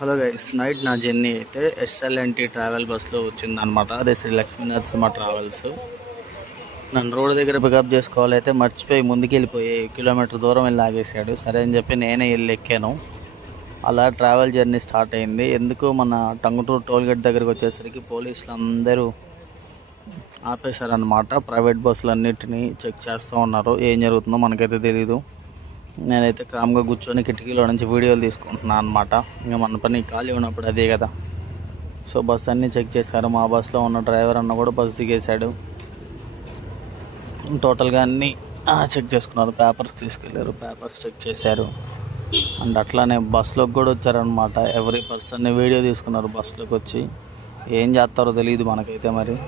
Hello guys, night నా journey అయితే ఎస్ఎల్ఎన్టీ travel బస్లో వచ్చిందనమాట. అదే శ్రీ లక్ష్మీ నరసింహ ట్రావెల్స్. నన్ను రోడ్ దగ్గర పికప్ చేసుకోవాలైతే మర్చిపోయి ముందుకు వెళ్ళిపోయి కిలోమీటర్ దూరం వెళ్ళి ఆగేశాడు. సరే అని చెప్పి నేనే వెళ్ళి ఎక్కాను. అలా ట్రావెల్ జర్నీ స్టార్ట్ అయింది. ఎందుకు మన టంగుటూరు టోల్గేట్ దగ్గరికి వచ్చేసరికి పోలీసులు అందరూ ఆపేశారనమాట. ప్రైవేట్ బస్సులన్నిటినీ చెక్ చేస్తూ ఉన్నారు. ఏం జరుగుతుందో మనకైతే తెలీదు. నేనైతే కామ్గా కూర్చొని కిటికీలో నుంచి వీడియోలు తీసుకుంటున్నాను అనమాట. ఇంకా మన పని ఖాళీ ఉన్నప్పుడు అదే కదా. సో బస్సు అన్నీ చెక్ చేశారు. మా బస్సులో ఉన్న డ్రైవర్ అన్న కూడా బస్సు దిగేశాడు. టోటల్గా అన్నీ చెక్ చేసుకున్నారు. పేపర్స్ తీసుకెళ్ళారు, పేపర్స్ చెక్ చేశారు. అండ్ అట్లానే బస్సులోకి కూడా వచ్చారనమాట. ఎవ్రీ పర్సన్ని వీడియో తీసుకున్నారు. బస్సులోకి వచ్చి ఏం చేస్తారో తెలియదు మనకైతే. మరి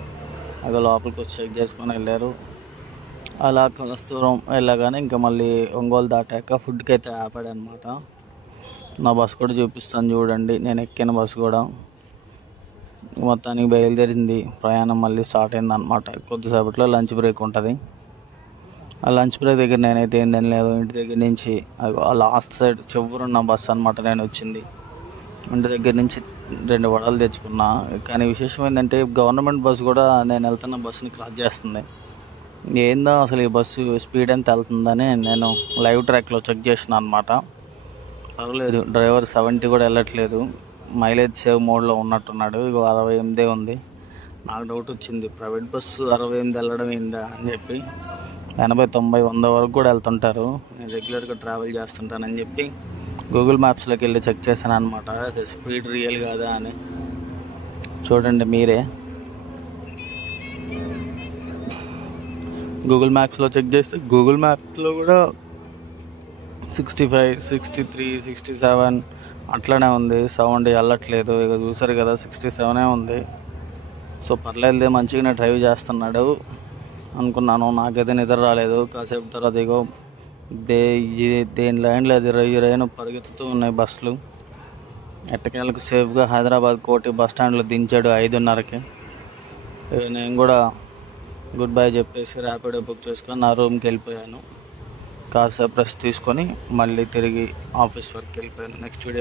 అక్కడ లోపలికి వచ్చి చెక్ చేసుకొని వెళ్ళారు. అలా కాస్త దూరం వెళ్ళగానే ఇంకా మళ్ళీ ఒంగోలు దాటాక ఫుడ్కి అయితే ఆపాడనమాట. నా బస్సు కూడా చూపిస్తాను చూడండి. నేను ఎక్కిన బస్సు కూడా మొత్తానికి బయలుదేరింది. ప్రయాణం మళ్ళీ స్టార్ట్ అయింది అనమాట. కొద్దిసేపట్లో లంచ్ బ్రేక్ ఉంటుంది. ఆ లంచ్ బ్రేక్ దగ్గర నేనైతే ఏం తినలేదు. ఇంటి దగ్గర నుంచి లాస్ట్ సైడ్ చివరున్న బస్సు అనమాట నేను వచ్చింది. ఇంటి దగ్గర నుంచి 2 వడలు తెచ్చుకున్నా. కానీ విశేషం ఏంటంటే గవర్నమెంట్ బస్సు కూడా నేను వెళ్తున్న బస్సుని క్రాస్ చేస్తుంది. ఏందో అసలు ఈ బస్సు స్పీడ్ ఎంత వెళ్తుందని నేను లైవ్ ట్రాక్లో చెక్ చేసిన అనమాట. పర్వాలేదు, డ్రైవర్ 70 కూడా వెళ్ళట్లేదు. మైలేజ్ సేవ్ మోడ్లో ఉన్నట్టున్నాడు. ఇగో 68 ఉంది. నాకు డౌట్ వచ్చింది, ప్రైవేట్ బస్సు 68 వెళ్ళడం ఏందా అని చెప్పి. 80, 90, 100 వరకు కూడా వెళ్తుంటారు. నేను రెగ్యులర్గా ట్రావెల్ చేస్తుంటానని చెప్పి గూగుల్ మ్యాప్స్లోకి వెళ్ళి చెక్ చేశాను అనమాట. అది స్పీడ్ రియల్ కాదా అని. చూడండి మీరే. గూగుల్ మ్యాప్స్లో చెక్ చేస్తే గూగుల్ మ్యాప్లో కూడా 65, 63, 67 అట్లనే ఉంది. సౌండ్ వెళ్ళట్లేదు. ఇక చూసారు కదా, 67 ఉంది. సో పర్లేదులే, మంచిగానే డ్రైవ్ చేస్తున్నాడు అనుకున్నాను. నాకైతే నిద్ర రాలేదు. కాసేపు తర్వాత ఇగో దేని లైన్లో అది రైలు పరిగెత్తుతూ ఉన్నాయి బస్సులు. ఎట్టకేలకు సేఫ్గా హైదరాబాద్ కోటి బస్ స్టాండ్లో దించాడు 5:30కి. నేను కూడా గుడ్ బై చెప్పేసి ర్యాపిడో బుక్ చేసుకొని నా రూమ్కి వెళ్ళిపోయాను. కాసేపు రెస్ట్ తీసుకొని మళ్ళీ తిరిగి ఆఫీస్ వర్క్కి వెళ్ళిపోయాను. Next video